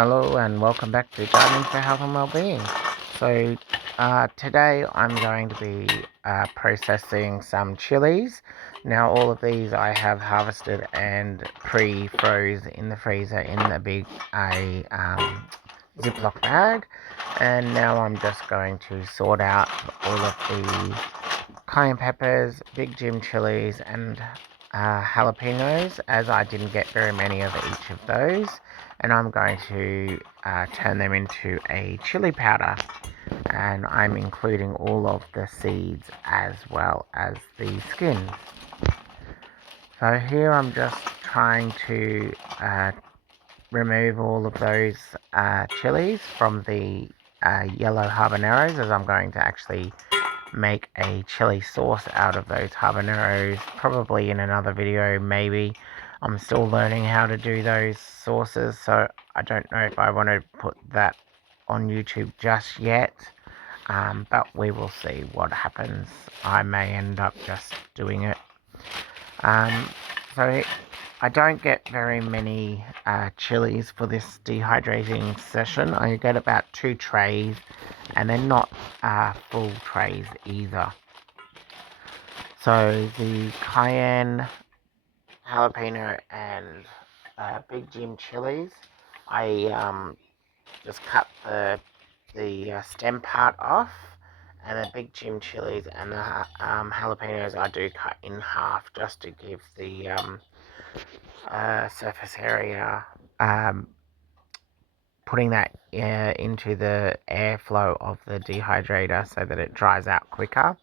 Hello and welcome back to Gardening for Health and Wellbeing. So today I'm going to be processing some chilies. Now all of these I have harvested and pre-froze in the freezer in a big Ziploc bag, and now I'm just going to sort out all of the cayenne peppers, big Jim chilies, and jalapenos, as I didn't get very many of each of those, and I'm going to turn them into a chili powder, and I'm including all of the seeds as well as the skins. So here I'm just trying to remove all of those chilies from the yellow habaneros, as I'm going to actually make a chili sauce out of those habaneros, probably in another video maybe. I'm still learning how to do those sauces, so I don't know if I want to put that on YouTube just yet, but we will see what happens. I may end up just doing it. So I don't get very many chilies for this dehydrating session. I get about 2 trays, and they're not full trays either. So the cayenne, jalapeno, and big Jim chilies, I just cut the stem part off, and the big Jim chilies and the jalapenos I do cut in half, just to give the surface area, putting that into the airflow of the dehydrator so that it dries out quicker,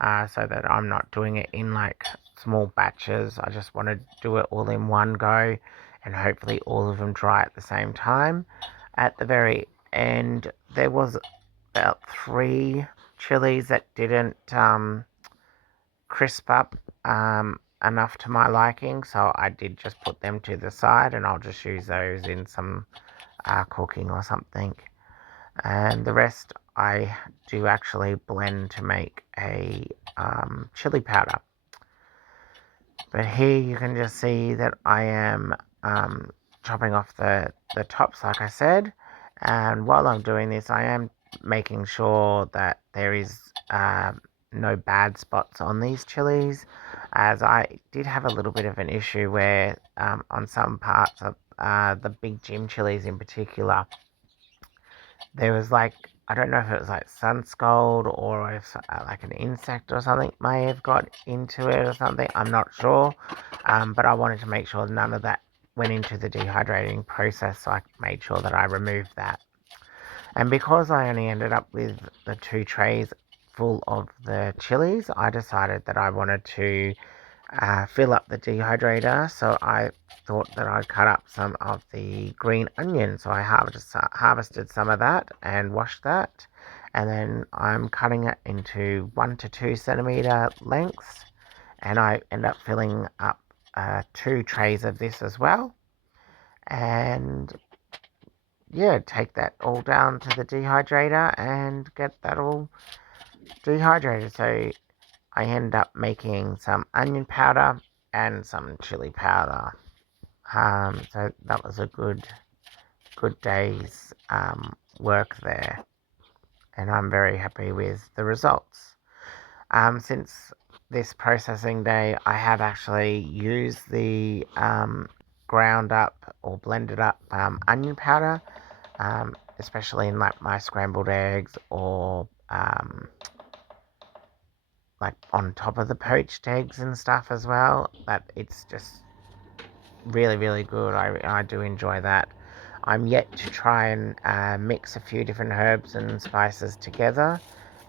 so that I'm not doing it in like small batches. I just want to do it all in one go, and hopefully all of them dry at the same time. At the very end, there was about 3 chilies that didn't crisp up enough to my liking, so I did just put them to the side, and I'll just use those in some cooking or something. And the rest I do actually blend to make a chili powder. But here you can just see that I am chopping off the tops, like I said, and while I'm doing this I am making sure that there is no bad spots on these chilies, as I did have a little bit of an issue where on some parts of the big Jim chilies in particular, there was like, I don't know if it was like sun scald or if like an insect or something may have got into it or something. I'm not sure, but I wanted to make sure none of that went into the dehydrating process, so I made sure that I removed that. And because I only ended up with the 2 trays full of the chilies, I decided that I wanted to fill up the dehydrator, so I thought that I'd cut up some of the green onion. So I harvested some of that and washed that, and then I'm cutting it into 1 to 2 centimeter lengths, and I end up filling up 2 trays of this as well. And yeah, take that all down to the dehydrator and get that all dehydrated. So I end up making some onion powder and some chili powder. So that was a good day's work there, and I'm very happy with the results. Since this processing day, I have actually used the ground up or blended up onion powder, especially in like my scrambled eggs, or like on top of the poached eggs and stuff as well. That it's just really good. I do enjoy that. I'm yet to try and mix a few different herbs and spices together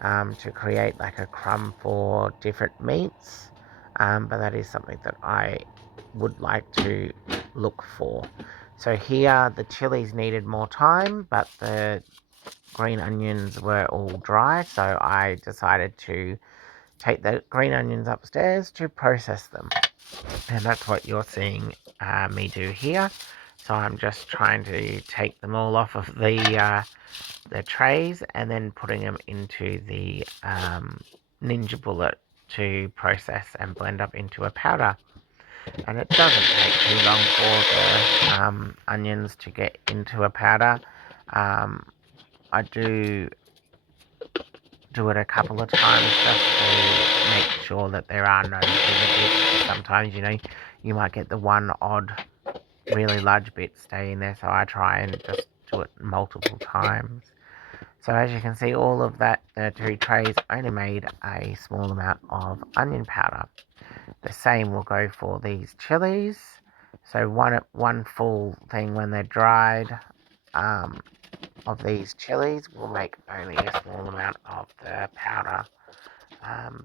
to create like a crumb for different meats, but that is something that I would like to look for. So here the chilies needed more time, but the green onions were all dry, so I decided to take the green onions upstairs to process them, and that's what you're seeing me do here. So I'm just trying to take them all off of the trays, and then putting them into the Ninja Bullet to process and blend up into a powder. and it doesn't take too long for the onions to get into a powder. I do it a couple of times just to make sure that there are no bigger bits. Sometimes, you might get the one odd really large bit stay in there, so I try and just do it multiple times. So as you can see, all of that, the 2 trays only made a small amount of onion powder. The same will go for these chilies. So one full thing when they're dried of these chilies will make only a small amount of the powder.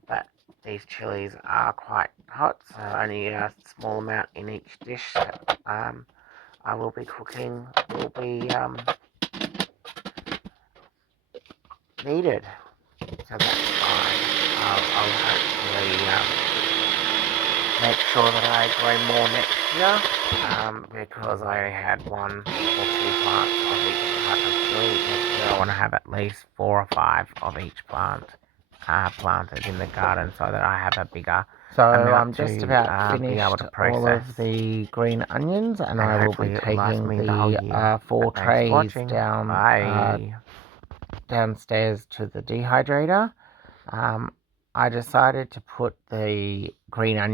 But these chilies are quite hot, so only a small amount in each dish that I will be cooking will be needed. So that's fine. I'll hopefully make sure that I grow more next year, because I had 1 or 2 plants of each type of chili. Next year I want to have at least 4 or 5 of each plant planted in the garden, so that I have a bigger amount. I'm just about finished all of the green onions, and I will be taking the 4 trays down downstairs to the dehydrator. I decided to put the green onion